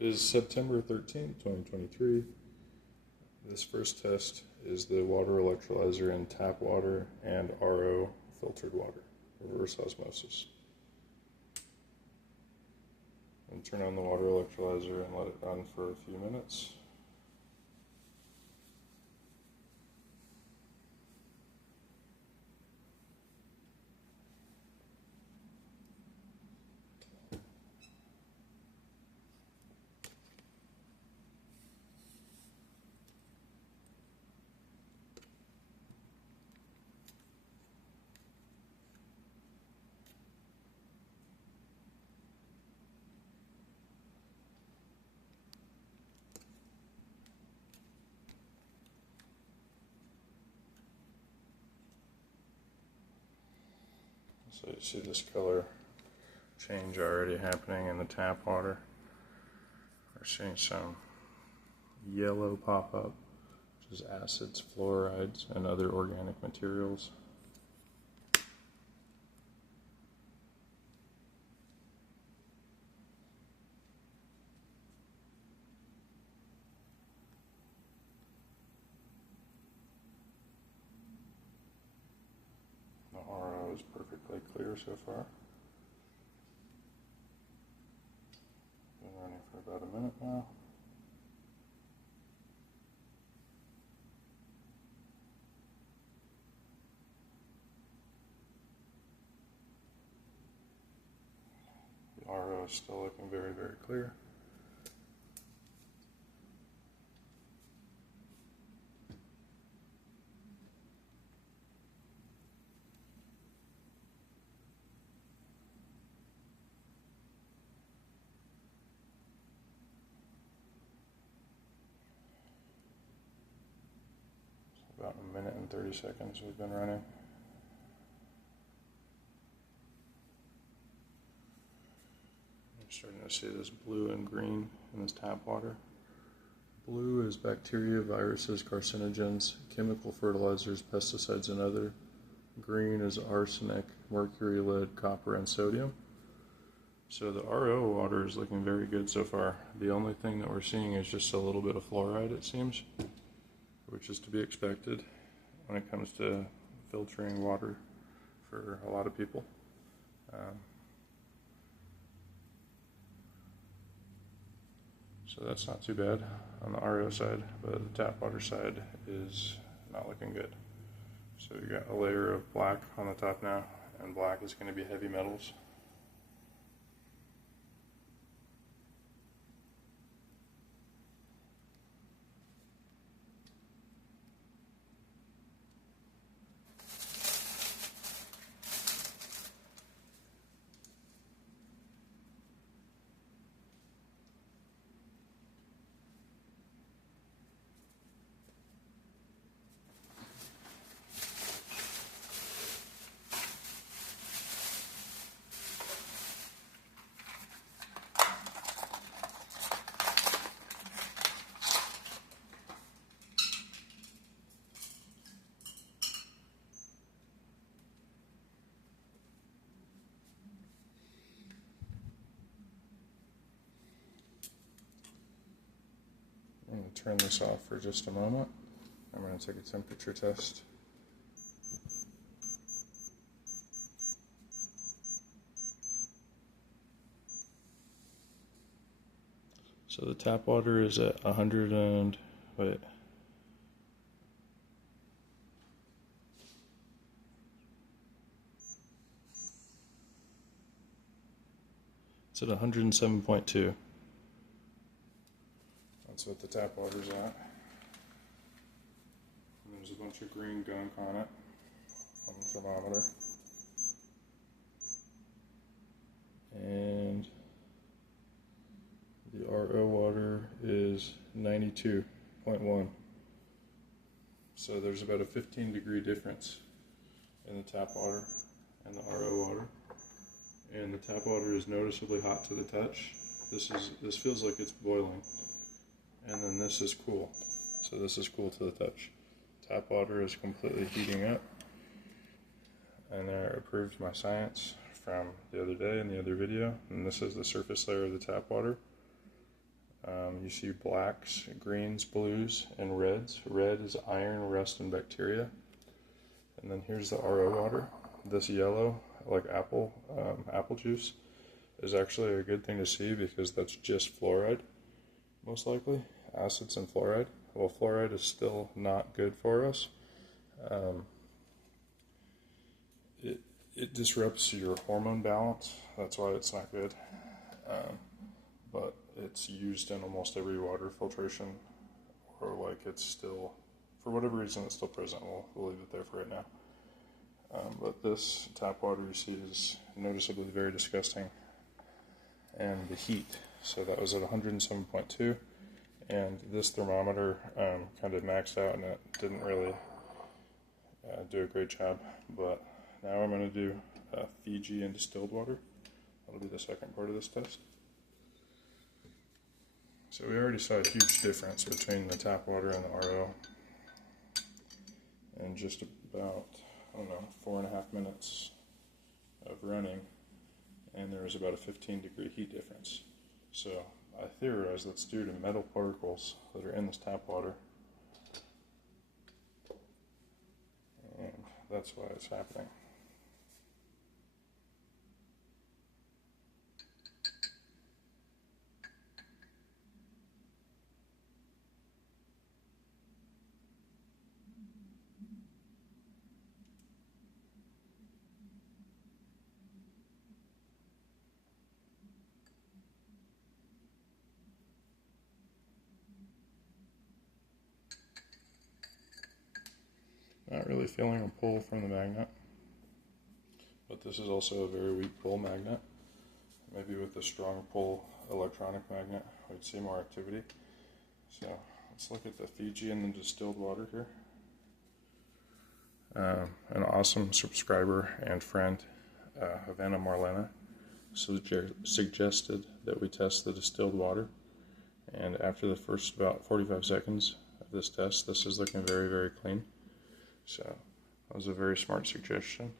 It is September 13th, 2023. This first test is the water electrolyzer in tap water and RO filtered water, reverse osmosis. And turn on the water electrolyzer and let it run for a few minutes. So you see this color change already happening in the tap water. We're seeing some yellow pop up, which is acids, fluorides, and other organic materials. The RO is perfectly clear so far. Been running for about a minute now. The RO is still looking very, very clear. About a minute and 30 seconds we've been running. You're starting to see this blue and green in this tap water. Blue is bacteria, viruses, carcinogens, chemical fertilizers, pesticides, and other. Green is arsenic, mercury, lead, copper, and sodium. So the RO water is looking very good so far. The only thing that we're seeing is just a little bit of fluoride, it seems, which is to be expected when it comes to filtering water for a lot of people. So that's not too bad on the RO side, but the tap water side is not looking good. So you got a layer of black on the top now, and black is going to be heavy metals. I'm going to turn this off for just a moment. I'm going to take a temperature test. So the tap water is at 100 and, wait. It's at 107.2. That's what the tap water's at. And there's a bunch of green gunk on it, on the thermometer. And the RO water is 92.1. So there's about a 15-degree difference in the tap water and the RO water. And the tap water is noticeably hot to the touch. This feels like it's boiling. And then this is cool. So this is cool to the touch. Tap water is completely heating up. And I approved my science from the other day in the other video. And this is the surface layer of the tap water. You see blacks, greens, blues, and reds. Red is iron, rust, and bacteria. And then here's the RO water. This yellow, like apple juice, is actually a good thing to see because that's just fluoride, most likely. Acids and fluoride. Well, fluoride is still not good for us. It disrupts your hormone balance. That's why it's not good. But it's used in almost every water filtration, or like it's still, for whatever reason, it's still present. We'll leave it there for right now. But this tap water you see is noticeably very disgusting. And the heat, so that was at 107.2, and this thermometer kind of maxed out and it didn't really do a great job. But now I'm going to do Fiji and distilled water. That'll be the second part of this test. So we already saw a huge difference between the tap water and the RO in just about, 4.5 minutes of running, and there was about a 15-degree heat difference. So I theorize that's due to metal particles that are in this tap water, and that's why it's happening. Not really feeling a pull from the magnet, but this is also a very weak pull magnet. Maybe with a strong pull electronic magnet, we'd see more activity. So let's look at the Fiji and the distilled water here. An awesome subscriber and friend, Havana Marlena, suggested that we test the distilled water. And after the first about 45 seconds of this test, this is looking very, very clean. So that was a very smart suggestion.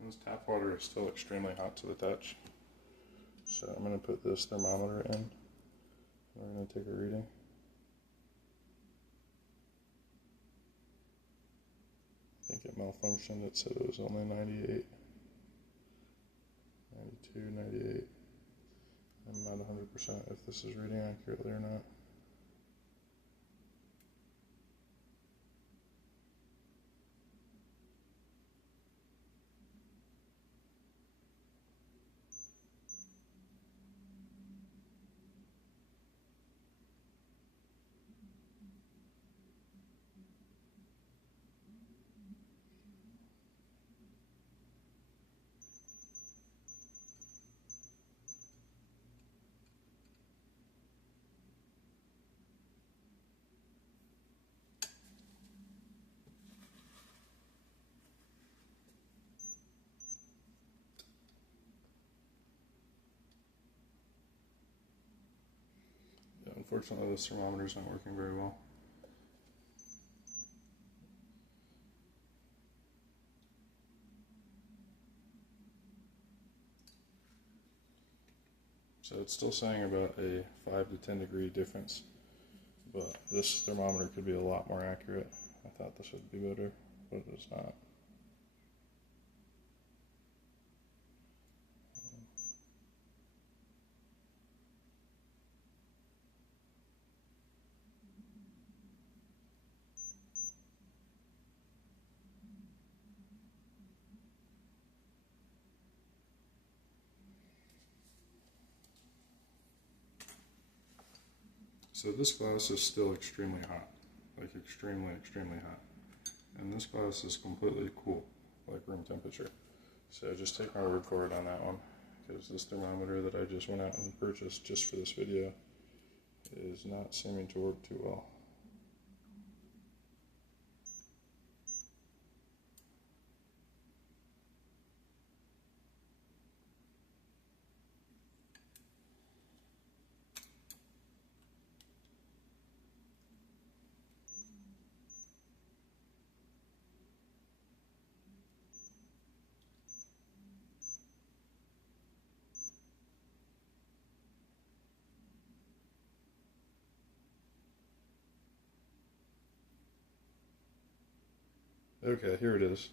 And this tap water is still extremely hot to the touch. So I'm going to put this thermometer in. We're going to take a reading. I think it malfunctioned. It said it was only 98, 92, 98. I'm not 100% if this is reading accurately or not. Unfortunately, this thermometer is not working very well. So it's still saying about a 5 to 10 degree difference, but this thermometer could be a lot more accurate. I thought this would be better, but it's not. So this glass is still extremely hot, like extremely, extremely hot. And this glass is completely cool, like room temperature. So just take my word for it on that one, because this thermometer that I just went out and purchased just for this video is not seeming to work too well. Okay, here it is.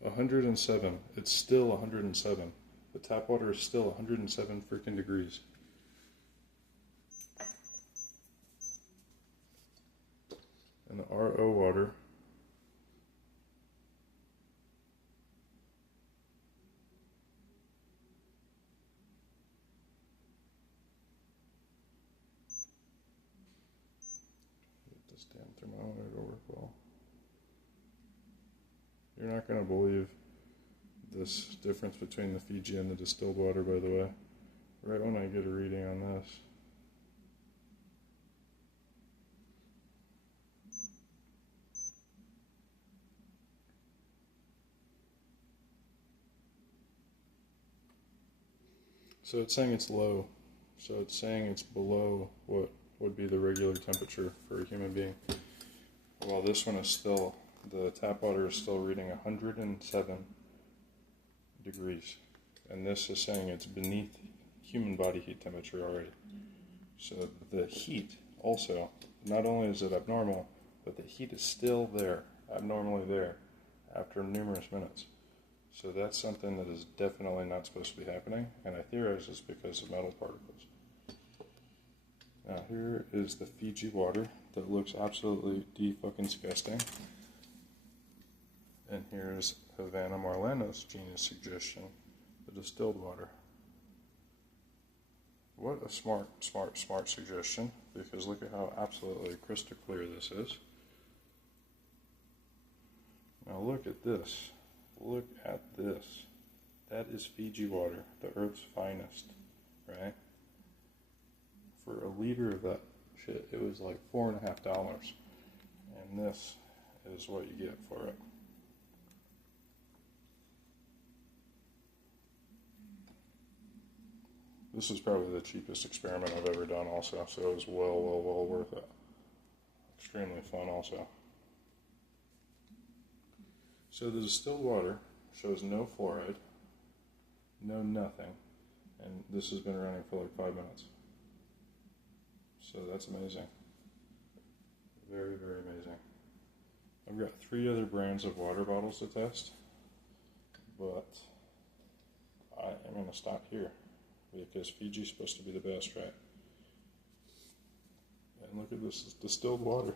107. It's still 107. The tap water is still 107 freaking degrees. And the RO water get this damn thermometer to work well. You're not going to believe this difference between the Fiji and the distilled water, by the way. Right when I get a reading on this. So it's saying it's low. So it's saying it's below what would be the regular temperature for a human being. Well, this one is still, the tap water is still reading 107 degrees. And this is saying it's beneath human body heat temperature already. So the heat also, not only is it abnormal, but the heat is still there, abnormally there, after numerous minutes. So that's something that is definitely not supposed to be happening, and I theorize it's because of metal particles. Now here is the Fiji water that looks absolutely de-fucking-disgusting. And here's Havana Marlena's genius suggestion, the distilled water. What a smart suggestion, because look at how absolutely crystal clear this is. Now look at this. Look at this. That is Fiji water, the Earth's finest, right? For a liter of that shit, it was like $4.50. And this is what you get for it. This is probably the cheapest experiment I've ever done also, so it was well worth it. Extremely fun also. So the distilled water shows no fluoride, no nothing, and this has been running for like 5 minutes. So that's amazing. Very, very amazing. I've got 3 other brands of water bottles to test, but I am going to stop here because Fiji's supposed to be the best, right? And look at this distilled water.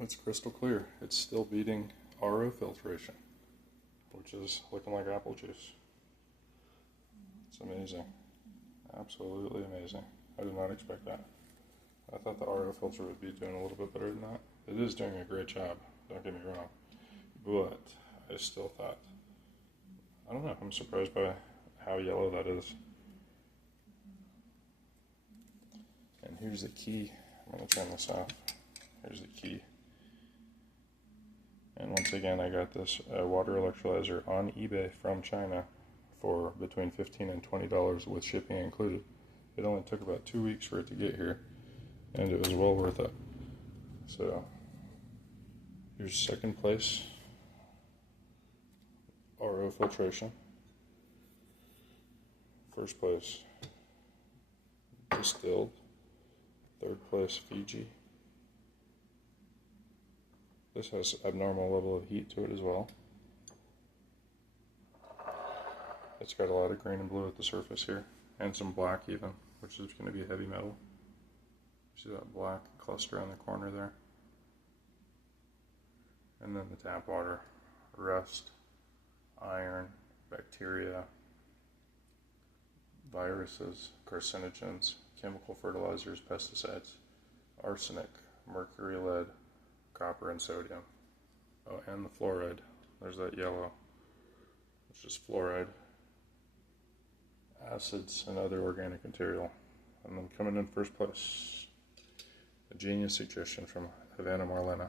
It's crystal clear. It's still beating RO filtration, which is looking like apple juice. It's amazing. Absolutely amazing. I did not expect that. I thought the RO filter would be doing a little bit better than that. It is doing a great job, don't get me wrong. But I still thought, I don't know, I'm surprised by how yellow that is. And here's the key. I'm going to turn this off. Here's the key. And once again, I got this water electrolyzer on eBay from China for between $15 and $20 with shipping included. It only took about 2 weeks for it to get here, and it was well worth it. So here's second place, RO filtration. First place, distilled. Third place, Fiji. This has abnormal level of heat to it as well. It's got a lot of green and blue at the surface here, and some black even, which is going to be heavy metal. See that black cluster on the corner there? And then the tap water, rust, iron, bacteria, viruses, carcinogens, chemical fertilizers, pesticides, arsenic, mercury, lead, copper, and sodium. Oh, and the fluoride. There's that yellow, which is fluoride, acids, and other organic material. And then coming in first place, a genius suggestion from Havana Marlena.